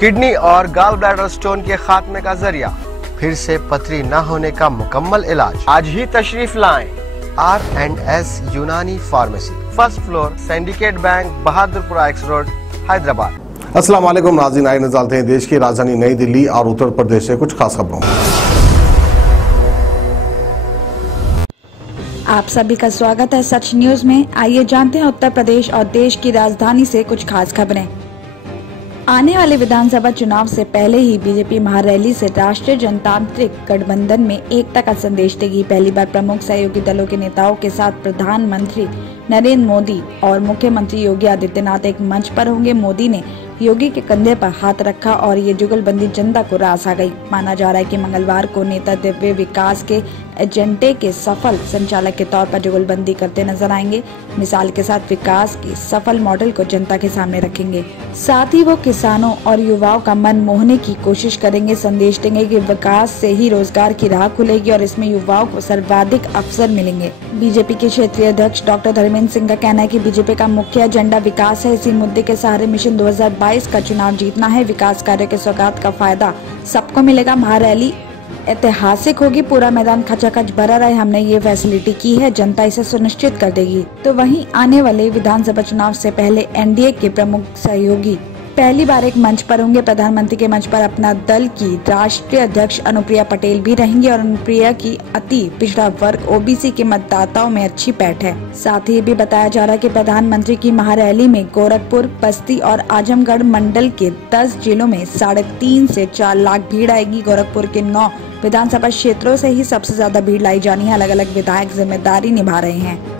Kidney और gall bladder stone के खात्मे का जरिया, फिर से पथरी न होने का मुकम्मल इलाज। आज ही तशरीफ लाएं R&S यूनानी pharmacy, first floor, syndicate bank, Bahadurpura x road, Hyderabad. अस्सलाम वालेकुम नाज़रीन, आइए नज़र डालते हैं देश की राजधानी नई दिल्ली और उत्तर प्रदेश से कुछ खास खबरों। आप सभी का स्वागत है सच न्यूज में। आइए जानते हैं उत्तर प्रदेश और देश की राजधानी से कुछ खास खबरें। आने वाले विधानसभा चुनाव से पहले ही बीजेपी महारैली से राष्ट्रीय जनतांत्रिक गठबंधन में एकता का संदेश देगी। पहली बार प्रमुख सहयोगी दलों के नेताओं के साथ प्रधानमंत्री नरेंद्र मोदी और मुख्यमंत्री योगी आदित्यनाथ एक मंच पर होंगे। मोदी ने योगी के कंधे पर हाथ रखा और ये जुगलबंदी जनता को रास आ गई। माना जा रहा है कि मंगलवार को नेता दिव्य विकास के एजेंडे के सफल संचालक के तौर पर जुगलबंदी करते नजर आएंगे। मिसाल के साथ विकास के सफल मॉडल को जनता के सामने रखेंगे। साथ ही वो किसानों और युवाओं का मन मोहने की कोशिश करेंगे। संदेश देंगे कि विकास से ही रोजगार की राह खुलेगी और इसमें युवाओं को सर्वाधिक अवसर मिलेंगे। बीजेपी के क्षेत्रीय अध्यक्ष डॉक्टर धर्मेंद्र सिंह का कहना है कि बीजेपी का मुख्य एजेंडा विकास है। इसी मुद्दे के सहारे मिशन 2022 का चुनाव जीतना है। विकास कार्यों के सौगात का फायदा सबको मिलेगा। महारैली ऐतिहासिक होगी, पूरा मैदान खचाखच भरा रहे, हमने ये फैसिलिटी की है, जनता इसे सुनिश्चित कर देगी। तो वहीं आने वाले विधानसभा चुनाव से पहले एनडीए के प्रमुख सहयोगी पहली बार एक मंच पर होंगे। प्रधानमंत्री के मंच पर अपना दल की राष्ट्रीय अध्यक्ष अनुप्रिया पटेल भी रहेंगी और अनुप्रिया की अति पिछड़ा वर्ग ओबीसी के मतदाताओं में अच्छी पैठ है। साथ ही ये भी बताया जा रहा है कि प्रधानमंत्री की महारैली में गोरखपुर, बस्ती और आजमगढ़ मंडल के 10 जिलों में 3.5 से 4 लाख भीड़ आएगी। गोरखपुर के 9 विधानसभा क्षेत्रों से ही सबसे ज्यादा भीड़ लाई जानी है। अलग अलग विधायक जिम्मेदारी निभा रहे हैं।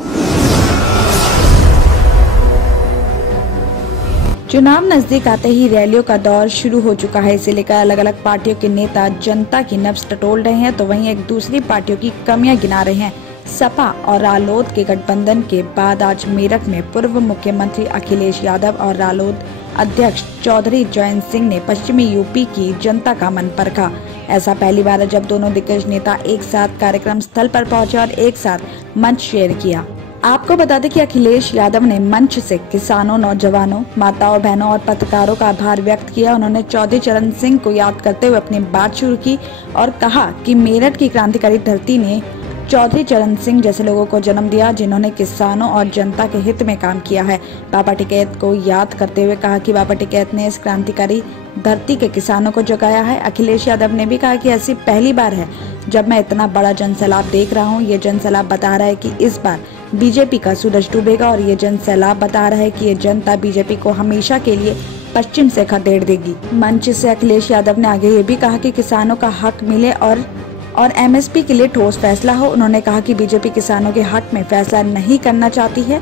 चुनाव नजदीक आते ही रैलियों का दौर शुरू हो चुका है। इसे लेकर अलग अलग पार्टियों के नेता जनता की नब्ज टटोल रहे हैं, तो वहीं एक दूसरी पार्टियों की कमियां गिना रहे हैं। सपा और रालोद के गठबंधन के बाद आज मेरठ में पूर्व मुख्यमंत्री अखिलेश यादव और रालोद अध्यक्ष चौधरी जयंत सिंह ने पश्चिमी यूपी की जनता का मन परखा। ऐसा पहली बार है जब दोनों दिग्गज नेता एक साथ कार्यक्रम स्थल पर पहुंचे और एक साथ मंच शेयर किया। आपको बता दें कि अखिलेश यादव ने मंच से किसानों, नौजवानों, माताओं, बहनों और पत्रकारों का आभार व्यक्त किया। उन्होंने चौधरी चरण सिंह को याद करते हुए अपनी बात शुरू की और कहा कि मेरठ की क्रांतिकारी धरती ने चौधरी चरण सिंह जैसे लोगों को जन्म दिया जिन्होंने किसानों और जनता के हित में काम किया है। बाबा टिकैत को याद करते हुए कहा कि बाबा टिकैत ने इस क्रांतिकारी धरती के किसानों को जगाया है। अखिलेश यादव ने भी कहा कि ऐसी पहली बार है जब मैं इतना बड़ा जनसैलाब देख रहा हूँ। ये जनसैलाब बता रहा है कि इस बार बीजेपी का सूरज डूबेगा और ये जनसैलाब बता रहा है कि ये जनता बीजेपी को हमेशा के लिए पश्चिम से खदेड़ देगी। मंच से अखिलेश यादव ने आगे ये भी कहा कि किसानों का हक मिले और एमएसपी के लिए ठोस फैसला हो। उन्होंने कहा कि बीजेपी किसानों के हक में फैसला नहीं करना चाहती है।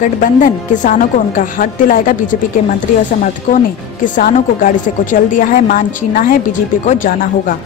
गठबंधन किसानों को उनका हक दिलाएगा। बीजेपी के मंत्री और समर्थकों ने किसानों को गाड़ी से कुचल दिया है। मान छीना है, बीजेपी को जाना होगा।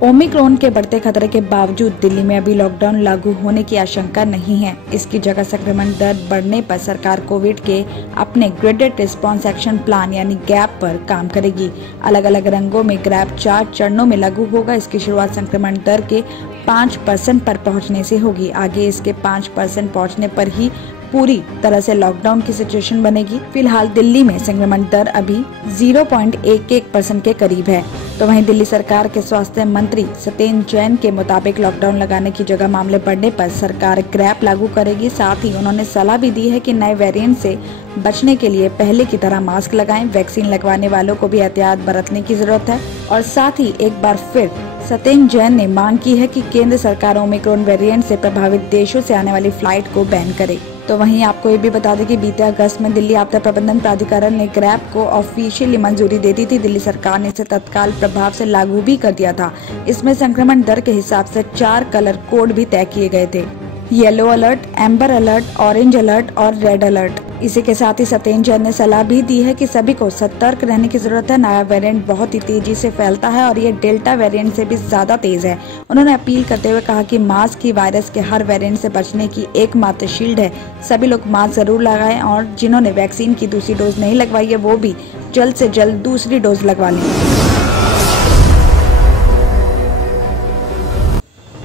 ओमिक्रॉन के बढ़ते खतरे के बावजूद दिल्ली में अभी लॉकडाउन लागू होने की आशंका नहीं है। इसकी जगह संक्रमण दर बढ़ने पर सरकार कोविड के अपने ग्रेडेड रिस्पांस एक्शन प्लान यानी गैप पर काम करेगी। अलग अलग रंगों में गैप 4 चरणों में लागू होगा। इसकी शुरुआत संक्रमण दर के 5% पर पहुंचने से होगी। आगे इसके 5% पहुंचने पर ही पूरी तरह से लॉकडाउन की सिचुएशन बनेगी। फिलहाल दिल्ली में संक्रमण दर अभी 0.11% के करीब है। तो वहीं दिल्ली सरकार के स्वास्थ्य मंत्री सत्येंद्र जैन के मुताबिक लॉकडाउन लगाने की जगह मामले बढ़ने पर सरकार गैप लागू करेगी। साथ ही उन्होंने सलाह भी दी है कि नए वेरिएंट से बचने के लिए पहले की तरह मास्क लगाएं। वैक्सीन लगवाने वालों को भी एहतियात बरतने की जरूरत है। और साथ ही एक बार फिर सत्येंद्र जैन ने मांग की है कि केंद्र सरकार ओमिक्रॉन वेरिएंट से प्रभावित देशों से आने वाली फ्लाइट को बैन करे। तो वहीं आपको ये भी बता दें कि बीते अगस्त में दिल्ली आपदा प्रबंधन प्राधिकरण ने गैप को ऑफिशियली मंजूरी दे दी थी। दिल्ली सरकार ने इसे तत्काल प्रभाव से लागू भी कर दिया था। इसमें संक्रमण दर के हिसाब से 4 कलर कोड भी तय किए गए थे, yellow alert, amber alert, orange alert और रेड अलर्ट। इसी के साथ ही सत्येंद्र जैन ने सलाह भी दी है कि सभी को सतर्क रहने की जरूरत है। नया वेरिएंट बहुत ही तेजी से फैलता है और ये डेल्टा वेरिएंट से भी ज्यादा तेज है। उन्होंने अपील करते हुए कहा कि मास्क ही वायरस के हर वेरिएंट से बचने की एकमात्र शील्ड है। सभी लोग मास्क जरूर लगाएं और जिन्होंने वैक्सीन की दूसरी डोज नहीं लगवाई है वो भी जल्द से जल्द दूसरी डोज लगवा लें।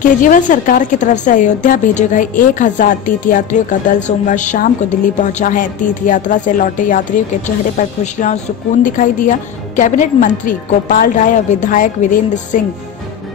केजरीवाल सरकार की तरफ से अयोध्या भेजे गए 1000 तीर्थयात्रियों का दल सोमवार शाम को दिल्ली पहुंचा है। तीर्थ यात्रा से लौटे यात्रियों के चेहरे पर खुशियां और सुकून दिखाई दिया। कैबिनेट मंत्री गोपाल राय और विधायक वीरेंद्र सिंह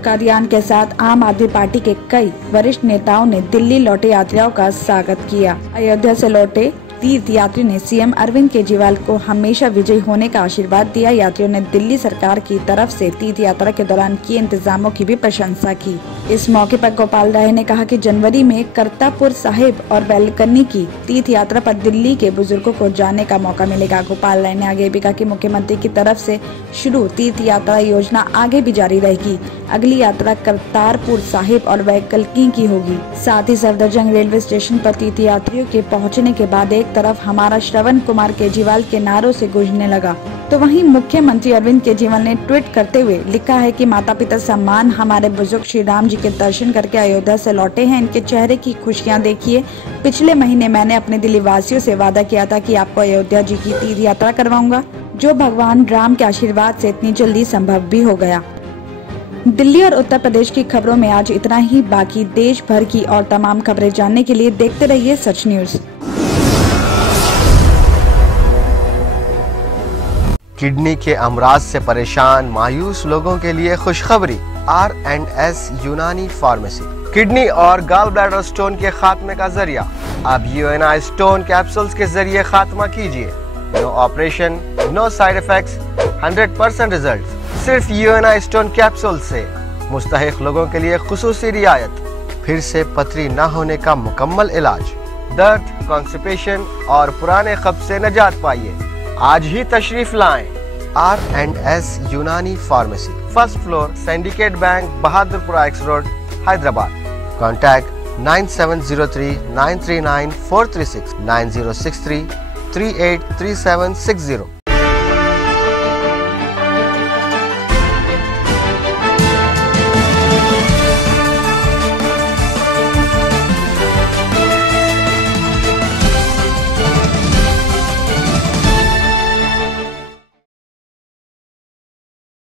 कादियान के साथ आम आदमी पार्टी के कई वरिष्ठ नेताओं ने दिल्ली लौटे यात्रियों का स्वागत किया। अयोध्या से लौटे तीर्थ यात्री ने सीएम अरविंद केजरीवाल को हमेशा विजयी होने का आशीर्वाद दिया। यात्रियों ने दिल्ली सरकार की तरफ से तीर्थ यात्रा के दौरान किए इंतजामों की भी प्रशंसा की। इस मौके पर गोपाल राय ने कहा कि जनवरी में करतारपुर साहिब और बैलकनी की तीर्थ यात्रा पर दिल्ली के बुजुर्गों को जाने का मौका मिलेगा। गोपाल राय ने आगे भी कहा कि मुख्यमंत्री की तरफ से शुरू तीर्थ यात्रा योजना आगे भी जारी रहेगी। अगली यात्रा करतारपुर साहिब और बैलकनी की होगी। साथ ही सफदरजंग रेलवे स्टेशन पर तीर्थ यात्रियों के पहुँचने के बाद एक तरफ हमारा श्रवण कुमार केजरीवाल के नारों से गूंजने लगा, तो वहीं मुख्यमंत्री अरविंद केजरीवाल ने ट्वीट करते हुए लिखा है कि माता पिता सम्मान, हमारे बुजुर्ग श्री राम जी के दर्शन करके अयोध्या से लौटे हैं। इनके चेहरे की खुशियां देखिए। पिछले महीने मैंने अपने दिल्ली वासियों से वादा किया था कि आपको अयोध्या जी की तीर्थ यात्रा करवाऊंगा, जो भगवान राम के आशीर्वाद से इतनी जल्दी संभव भी हो गया। दिल्ली और उत्तर प्रदेश की खबरों में आज इतना ही। बाकी देश भर की और तमाम खबरें जानने के लिए देखते रहिए सच न्यूज। किडनी के अमराज से परेशान मायूस लोगों के लिए खुशखबरी। R&S यूनानी फार्मेसी किडनी और गॉल ब्लैडर स्टोन के खात्मे का जरिया। अब UNI स्टोन कैप्सूल्स के जरिए खात्मा कीजिए। No operation, no side effects, 100% result. सिर्फ UNI स्टोन कैप्सूल से मुस्तहिक लोगों के लिए खुसूसी रियायत। फिर से पथरी न होने का मुकम्मल इलाज। दर्द, कॉन्स्टिपेशन और पुराने कब्ज से निजात पाइए। आज ही तशरीफ लाएं। R&S यूनानी pharmacy, first floor, syndicate bank, Bahadurpura x road, Hyderabad. Contact 9703 939 436 9063 383760।